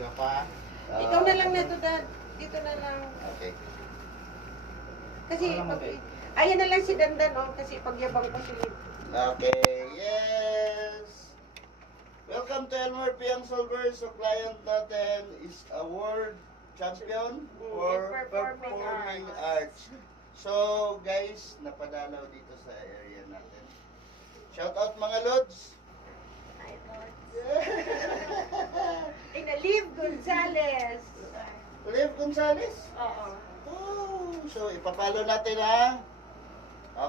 Isa pa. Ikaw na lang na to, Dad. Dito na lang. Okay. Kasi, Ano naman, babe? ayan na lang si Dandan, oh. Kasi pagyabang ko si Okay, yes! Welcome to Elmer Piang Solver. So, client natin is a world champion for performing arts. So, guys, napadalaw dito sa area natin. Shout out mga Lods! Hi, Lord. Liv Gonzales. Liv Gonzales? Oo. Oh, so ipapalo natin ha.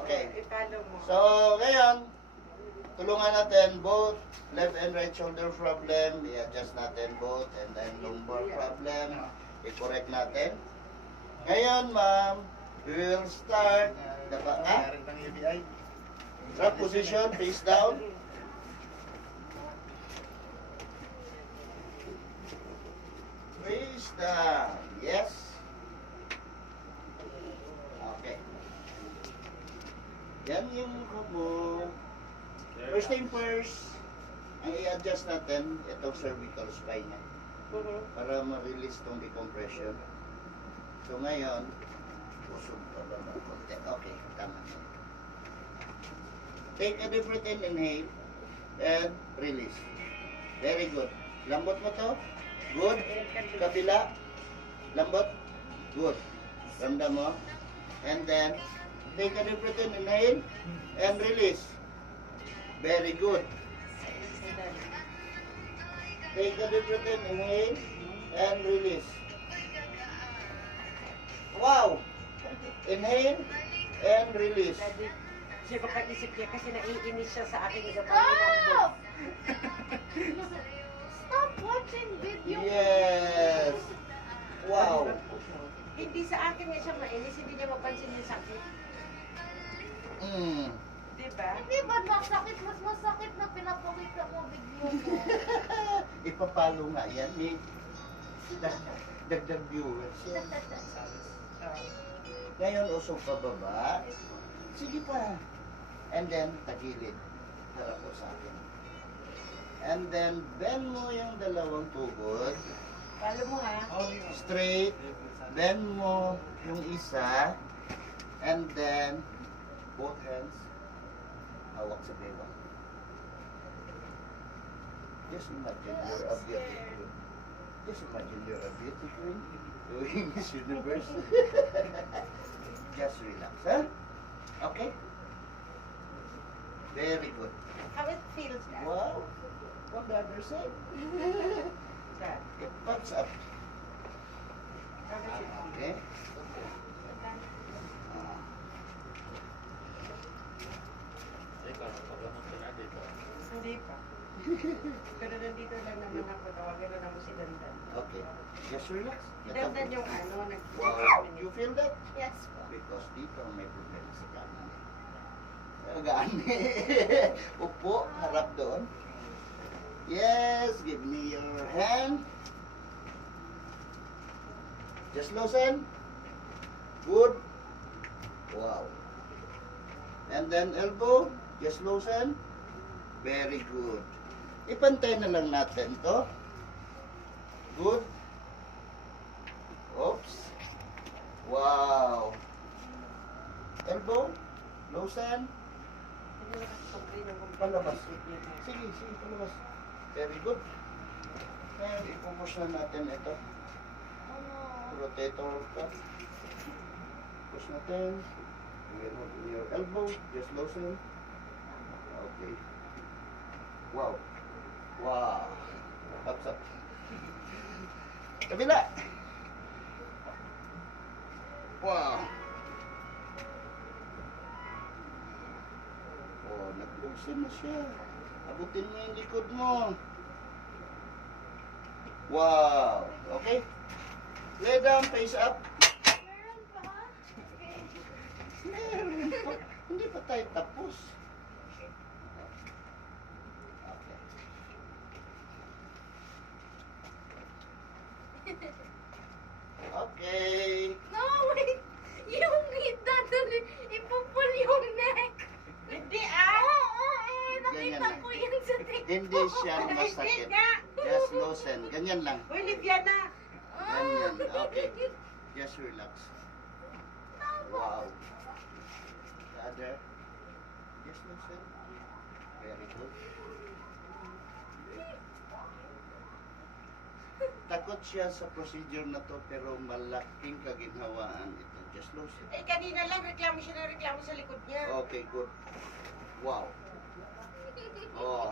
Okay. Ipalo mo. So, ngayon, tulungan natin both left and right shoulder problem. I-adjust natin both and then lumbar problem. I-correct natin. Ngayon, ma'am, we will start the back. Meron pang UBI. Drop position, face down. Face down. Yes. Okay. Yan yung mukha mo. First thing first, ang i-adjust natin itong cervical spine niya para ma-release tong decompression. So ngayon, usog pa ba ng konti? Okay, tama. Take a deep breath in, inhale, and release. Very good. Lambot mo to. Good. Kabila. Lambot. Good. Ramdam mo. And then, take a deep breath in, inhale, and release. Very good. Take a deep breath in, inhale, and release. Wow! Inhale, and release. Siya baka isip niya kasi naiinis siya sa akin. Stop! Stop watching video. Yes! Wow! Hindi sa akin niya siya mainis, hindi niya mapansin yung sakit. Mm. Diba? Hindi ba masakit? Mas masakit na pinapakita mo video mo. Ipapalo nga yan ni dagdag viewers. Ngayon, usog pa baba. Sige pa. And then, tagilid. Harap mo sa akin. And then, bend mo yung dalawang tuhod. Palo mo ha. Straight. Bend mo yung isa. And then, both hands. Hawak sa bewang. Just imagine you're a beauty queen. Just imagine you're a beauty queen doing Miss Universe. Just relax, huh? Okay? Very good. How it feels, Dad? Wow. On the other side. Dad, It pops up. how does it feel? Okay? Hindi pa. Pero nandito lang naman ako, tawagan na naman si Dandan. Okay. Just relax. Si Dandan yung ano, Wow. You feel that? Yes po. Because dito may problema sa kanan. Gaan. Upo, harap doon. Yes, give me your hand. Just loosen. Good. Wow. And then elbow, just loosen. Very good. Ipantay na lang natin to. Good. Oops. Wow. Elbow, loosen. Palabas. Sige, palabas. Very good. And ipupush na natin ito. Rotator cuff. Push natin. Your elbow, just loosen. Okay. Wow. Wow. Ups up. Kabila. Wow. Oh, nag-loosen na siya. Abutin mo yung likod mo. Wow. Okay. Lay down, face up. Meron pa ha? Meron pa. Hindi pa tayo tapos. Okay. Okay. No, wait. Yung dadali, ipupul yung neck. Hindi Oo, nakita Ganyan ko yan sa TikTok. Hindi siya masakit. Hindi nga. Just loosen. Ganyan lang. Uy, Liviana! Ganyan. Okay. Just relax. Wow. The other. Just loosen. Very good. Takot siya sa procedure na to pero malaking kaginhawaan ito. Just loosen. Eh, kanina lang reklamo siya na reklamo sa likod niya. Okay, good. Wow. Oh,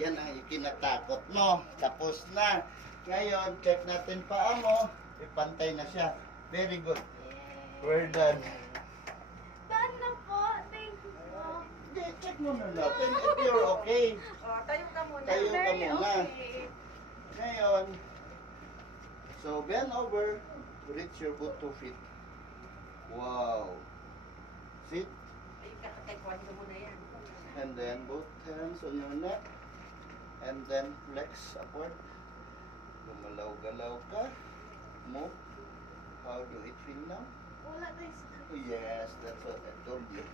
yan ang ikinatakot mo. Tapos na. Ngayon, check natin paa mo. Ipantay na siya. Very good. We're done. Done na po. Thank you po. Okay, check muna natin if you're okay. Oh, tayo ka muna. Tayo ka Very muna. okay. Ngayon, so bend over. Reach your both 2 feet. Wow. Sit. Ay, kakataekwondo mo na yan. And then both hands on your neck. And then flex upward. Gumalaw-galaw ka. Move. How do it feel now? Wala tayo sa... Yes, that's what I told you.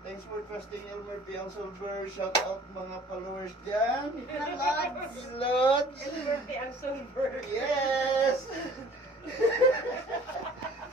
Thanks for trusting Elmer Piang Silver. Shout out mga followers dyan. Lods. Lods. And Murphy ang silver. Yes.